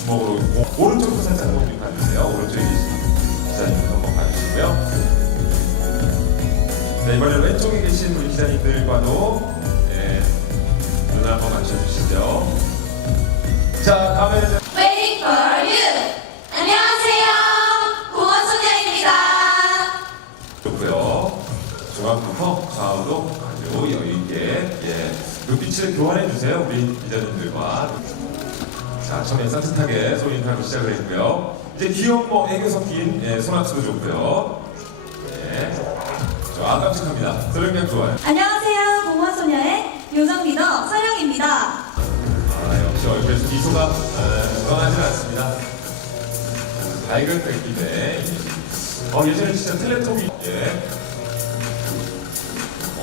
주먹으로 고, 오른쪽 표선자 한번 봐주세요. 오른쪽 계신 기자님도 한번 봐주시고요. 네, 이번에 왼쪽에 계신 우리 기자님들과도 예, 눈을 한번 맞춰주시죠. 자, 다음에는 Waiting for you. 안녕하세요. 공원 소녀입니다. 좋고요. 중앙부터 좌우로 아주 여유 있게 예, 그 눈빛을 교환해 주세요. 우리 기자님들과. 자, 처음에 따뜻하게 소인하고 시작을 했고요. 이제 귀여운 뭐 애교 섞인 예, 손아트도 좋고요. 예. 저 아 깜찍합니다. 소령량 좋아요. 안녕하세요. 공원소녀의 요정 리더 서령입니다. 아, 역시 얼굴에서 미소가 어, 떠나질 않습니다. 밝은 느낌의 어, 예전에 진짜 텔레토비 예.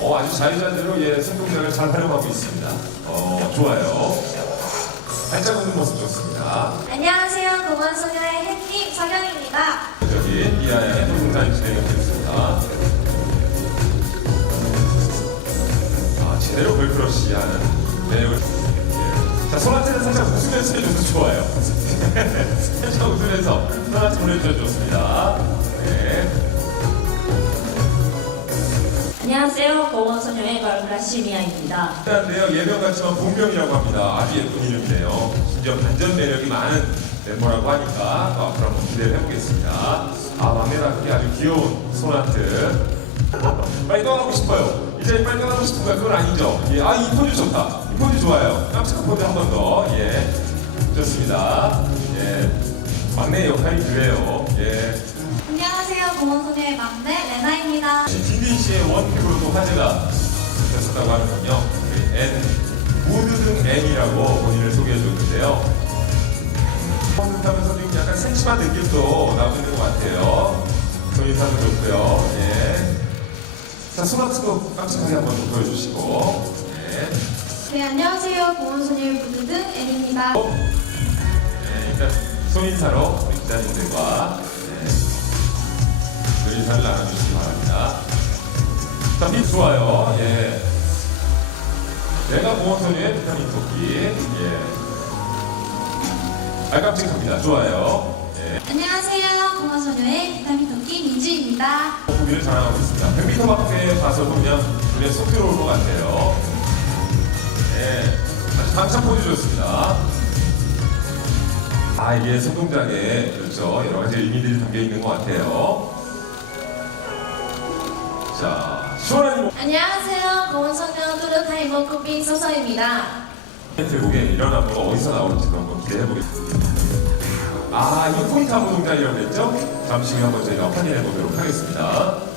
어, 아주 자유자재로 예, 손동작을 잘 활용하고 있습니다. 어, 좋아요. 활짝 웃는 모습 좋습니다. 안녕하세요. 공원소녀의 햇님 서령입니다. 저기 이하의 손동작이 진행이 되겠습니다. 아, 제대로 걸크러쉬 하는 예. 자, 손한테는 살짝 웃으면서 해줘도 좋아요. 살짝 웃으면서 손한테 보내주셔도 좋습니다. 안녕하세요. 공원소녀의 걸그라시미아입니다. 일단데요 예명 같지만 본명이라고 합니다. 아주 예쁜 이름이네요. 심지어 반전 매력이 많은 멤버라고 하니까 또 앞으로 한번 기대를 해보겠습니다. 아 막내라 그게 아주 귀여운 손아트. 빨리 떠나고 싶어요. 이제 빨리 떠나고 싶은가 그건 아니죠. 예, 아이 포즈 좋다. 이 포즈 좋아요. 깜찍한 포즈 한 번 더. 예, 좋습니다. 예, 막내 역할이 그래요. 예. 안녕하세요. 공원소녀의 막내 화제가 됐었다고 하는군요. 우리 N 무드등 N이라고 본인을 소개해 줬는데요. 듯하면서 좀 약간 생심한 느낌도 나고 있는 것 같아요. 소인사도 좋고요. 예. 자, 소나트도 깜찍하게 한번 좀 보여주시고. 예. 네, 안녕하세요. 공원소녀의 무드등 N입니다. 예, 일단 소인사로 우리 기자님들과 예, 인사를 나눠주시기 바랍니다. 자, 빛 좋아요. 예. 내가 보건소녀의 비타민 토끼. 예. 아, 깜찍합니다. 좋아요. 예. 안녕하세요. 공원소녀의 비타민 토끼 민주입니다. 고기를 자랑하고 있습니다. 100m 밖에 가서도 그냥 눈에 쏙 들어올 것 같아요. 예. 아주 당찬 포즈 좋습니다. 아, 이게 손동작에 그렇죠. 여러 가지 의미들이 담겨 있는 것 같아요. 자, 이모 안녕하세요. 공원소녀 뚜르타이머 쿠비 소서입니다. 제목에 이런 안무가 어디서 나올지도 한번 기대해 보겠습니다. 아, 안무 동작이라고 했죠? 잠시 후에 한번 저희가 확인해 보도록 하겠습니다.